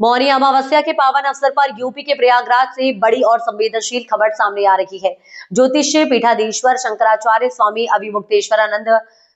मौनी अमावस्या के पावन अवसर पर यूपी के प्रयागराज से बड़ी और संवेदनशील खबर सामने आ रही है। ज्योतिषीय पीठाधीश्वर शंकराचार्य स्वामी अभिमुक्तेश्वरानंद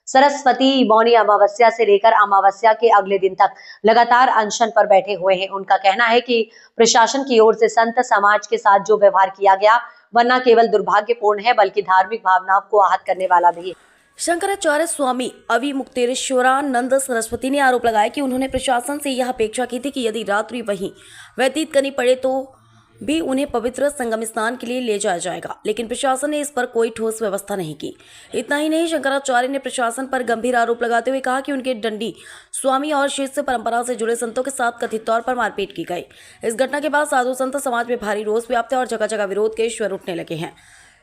सरस्वती मौनी अमावस्या से लेकर अमावस्या के अगले दिन तक लगातार अनशन पर बैठे हुए हैं। उनका कहना है कि प्रशासन की ओर से संत समाज के साथ जो व्यवहार किया गया वह न केवल दुर्भाग्यपूर्ण है बल्कि धार्मिक भावनाओं को आहत करने वाला भी है। शंकराचार्य स्वामी अभिमुक्तेश्वरानंद सरस्वती ने आरोप लगाया कि उन्होंने प्रशासन से यह अपेक्षा की थी कि यदि रात्रि वहीं व्यतीत करनी पड़े तो भी उन्हें पवित्र संगम स्नान के लिए ले जाया जाएगा, लेकिन प्रशासन ने इस पर कोई ठोस व्यवस्था नहीं की। इतना ही नहीं, शंकराचार्य ने प्रशासन पर गंभीर आरोप लगाते हुए कहा कि उनके दंडी स्वामी और शिष्य परंपरा से जुड़े संतों के साथ कथित तौर पर मारपीट की गई। इस घटना के बाद साधु संत समाज में भारी रोष व्याप्त है और जगह जगह विरोध के स्वर उठने लगे हैं।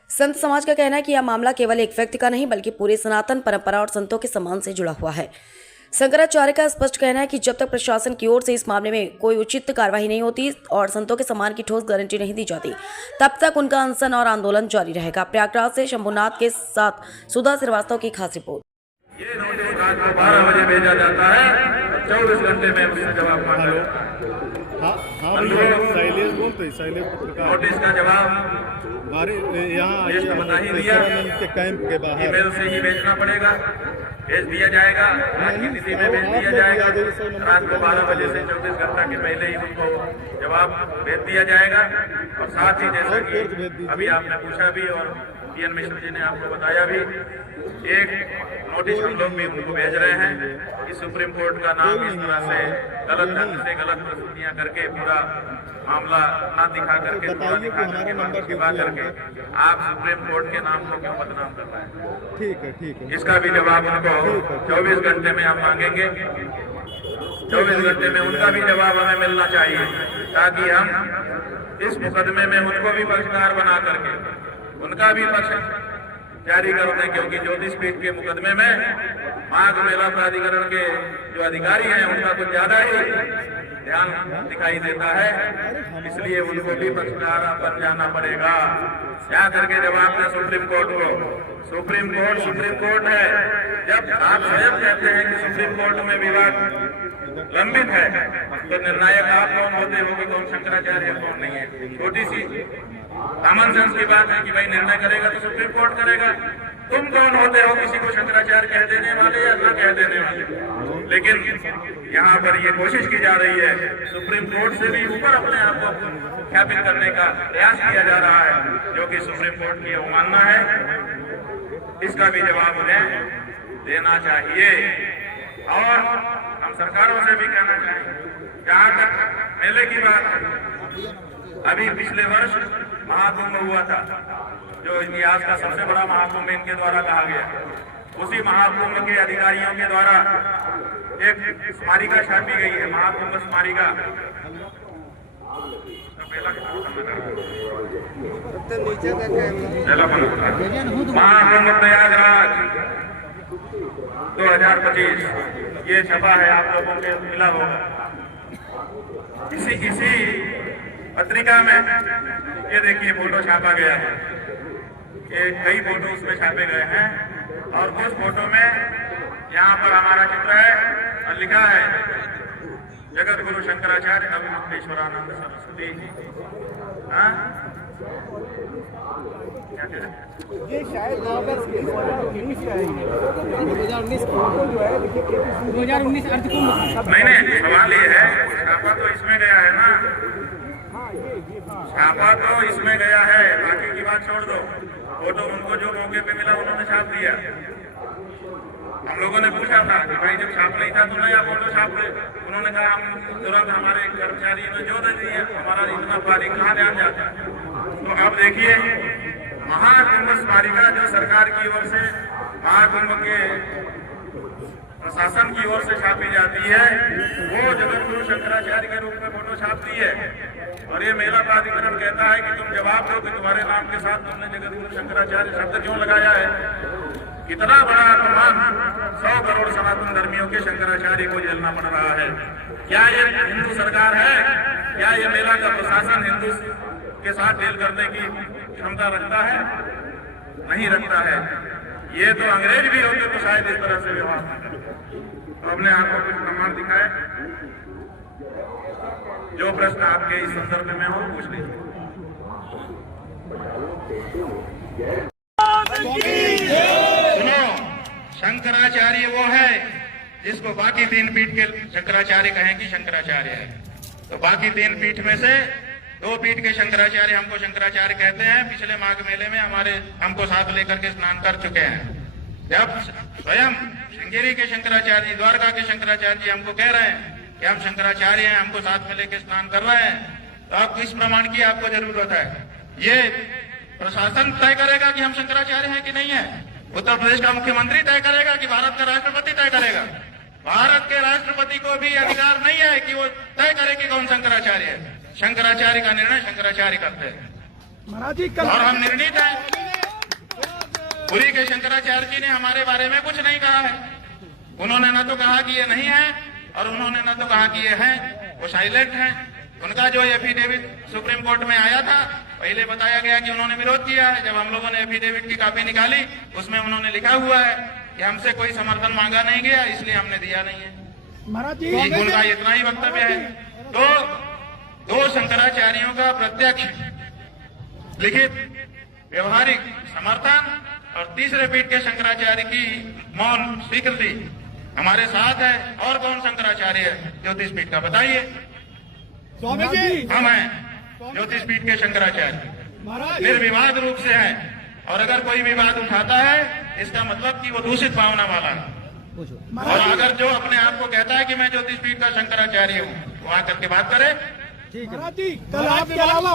संत समाज का कहना है कि यह मामला केवल एक व्यक्ति का नहीं बल्कि पूरे सनातन परंपरा और संतों के सम्मान से जुड़ा हुआ है। शंकराचार्य का स्पष्ट कहना है कि जब तक प्रशासन की ओर से इस मामले में कोई उचित कार्रवाई नहीं होती और संतों के सम्मान की ठोस गारंटी नहीं दी जाती, तब तक उनका अनशन और आंदोलन जारी रहेगा। प्रयागराज से शंभुनाथ के साथ सुधा श्रीवास्तव की खास रिपोर्ट। ये नोटिस रात को 12 बजे भेजा जाता है, 24 घंटे में उसका जवाब मांग लो। नोटिस का जवाब हमारे यहाँ बता ही दिया के कैंप के बाहर ईमेल से ही भेजना पड़ेगा, भेज दिया जाएगा, आज की तिथि में भेज दिया जाएगा। रात को 12 बजे से 24 घंटा के पहले ही उनको जवाब भेज दिया जाएगा। और साथ ही जैसा कि अभी आपने पूछा भी और पीएन मिश्र जी ने आपको बताया भी, एक नोटिस हम लोग भी उनको भेज रहे हैं कि सुप्रीम कोर्ट का नाम इस तरह से गलत ढंग से गलत प्रस्तुतियां करके पूरा मामला ना दिखा करके दिखा करके आप सुप्रीम कोर्ट के नाम को क्यों बदनाम कर रहे हैं। ठीक है। इसका भी जवाब उनको 24 घंटे में हम मांगेंगे। 24 घंटे में उनका भी जवाब हमें मिलना चाहिए ताकि हम इस मुकदमे में उनको भी पक्षकार बना करके उनका भी पक्ष जारी कर दें, क्योंकि ज्योतिष पीठ के मुकदमे में माघ मेला प्राधिकरण के जो अधिकारी हैं उनका कुछ ज्यादा ही ध्यान दिखाई देता है, इसलिए उनको भी पक्षकार बन जाना पड़ेगा। क्या करके जवाब दें सुप्रीम कोर्ट को। सुप्रीम कोर्ट है। जब आप स्वयं कहते हैं कि सुप्रीम कोर्ट में विवाद लंबित है तो निर्णायक आप कौन होते हो कि कौन शंकराचार्य कौन नहीं है। छोटी सी कॉमन सेंस की बात है कि भाई निर्णय करेगा तो सुप्रीम कोर्ट करेगा। तुम कौन होते हो किसी को शंकराचार्य कह देने वाले या न कह देने वाले। लेकिन यहाँ पर ये कोशिश की जा रही है, सुप्रीम कोर्ट से भी ऊपर अपने आप को ख्यापित करने का प्रयास किया जा रहा है, जो कि सुप्रीम कोर्ट की अवमानना है। इसका भी जवाब उन्हें देना चाहिए। और हम सरकारों से भी कहना चाहेंगे, जहाँ तक मेले की बात है, अभी पिछले वर्ष महाकुंभ हुआ था, जो इतिहास का सबसे बड़ा महाकुंभ इनके द्वारा कहा गया। उसी महाकुंभ के अधिकारियों के द्वारा एक स्मारिका छापी गई है, महाकुंभ स्मारिका। महाकुंभ प्रयागराज 2025 ये छपा है, आप लोगों को मिला होगा। इसी पत्रिका में ये देखिए फोटो छापा गया है। ये कई फोटो उसमें छापे गए हैं और कुछ फोटो में यहाँ पर हमारा चित्र है और लिखा है जगत गुरु शंकराचार्य अभिमुक्तेश्वरानंद सरस्वती। ये शायद 2019 का है। 2019 अर्थ कुंभ। नहीं, सवाल ये है, छापा तो इसमें गया है ना, छापा तो इसमें गया है, बाकी की बात छोड़ दो। फोटो उनको जो मौके पे मिला उन्होंने छाप दिया। हम लोगों ने पूछा था कि भाई जब छाप नहीं था तो नया फोटो छाप दे। उन्होंने कहा हम तुरंत हमारे कर्मचारी ने जो दे दिया, हमारा इतना पारी कहाँ ध्यान जाता है। तो अब देखिए महाकुंभ स्मारिका जो सरकार की ओर से महाकुंभ के प्रशासन की ओर से छापी जाती है, वो जगत गुरु शंकराचार्य के रूप में फोटो छापती है। और ये मेला प्राधिकरण कहता है कि तुम जवाब दो कि तुम्हारे नाम के साथ तुमने जगत गुरु शंकराचार्य शब्द क्यों लगाया है। कितना बड़ा अपमान 100 करोड़ सनातन धर्मियों के शंकराचार्य को झेलना पड़ रहा है। क्या ये हिंदू सरकार है? क्या ये मेला का प्रशासन हिंदू के साथ डील करने की क्षमता रखता है? नहीं रखता है। ये तो अंग्रेज भी होते तो शायद इस तरह से व्यवहार। हमने आपको कुछ प्रमाण दिखाए जो प्रश्न आपके इस संदर्भ में हो पूछ लीजिए। सुनो, शंकराचार्य वो है जिसको बाकी 3 पीठ के शंकराचार्य कहें कि शंकराचार्य है। तो बाकी 3 पीठ में से 2 पीठ के शंकराचार्य हमको शंकराचार्य कहते हैं। पिछले माघ मेले में हमको साथ लेकर के स्नान कर चुके हैं। जब स्वयं श्रृंगेरी के शंकराचार्य जी, द्वारका के शंकराचार्य जी हमको कह रहे हैं कि हम शंकराचार्य हैं, हमको साथ में लेकर स्नान कर रहे हैं, तो आप किस प्रमाण की आपको जरूरत है? ये प्रशासन तय करेगा कि हम शंकराचार्य हैं कि नहीं है? उत्तर प्रदेश का मुख्यमंत्री तय करेगा कि भारत का राष्ट्रपति तय करेगा? भारत के राष्ट्रपति को भी अधिकार नहीं है कि वो तय करे कि कौन शंकराचार्य है। शंकराचार्य का निर्णय शंकराचार्य करते हैं और हम निर्णीत हैं। पुरी के शंकराचार्य जी ने हमारे बारे में कुछ नहीं कहा है। उन्होंने न तो कहा कि ये नहीं है और उन्होंने न तो कहा कि ये है। वो साइलेंट है। उनका जो एफिडेविट सुप्रीम कोर्ट में आया था, पहले बताया गया कि उन्होंने विरोध किया है। जब हम लोगों ने एफिडेविट की कॉपी निकाली, उसमें उन्होंने लिखा हुआ है कि हमसे कोई समर्थन मांगा नहीं गया, इसलिए हमने दिया नहीं है। उनका इतना ही वक्तव्य है। तो 2 शंकराचार्यों का प्रत्यक्ष लिखित व्यवहारिक समर्थन और तीसरे पीठ के शंकराचार्य की मौन स्वीकृति हमारे साथ है। और कौन शंकराचार्य है ज्योतिष पीठ का? बताइए। हम हैं ज्योतिष पीठ के शंकराचार्य, निर्विवाद रूप से है। और अगर कोई विवाद उठाता है, इसका मतलब कि वो दूषित भावना वाला है। और अगर जो अपने आप को कहता है कि मैं ज्योतिष पीठ का शंकराचार्य हूँ, वो आकर के बात करे। कल आपके अलावा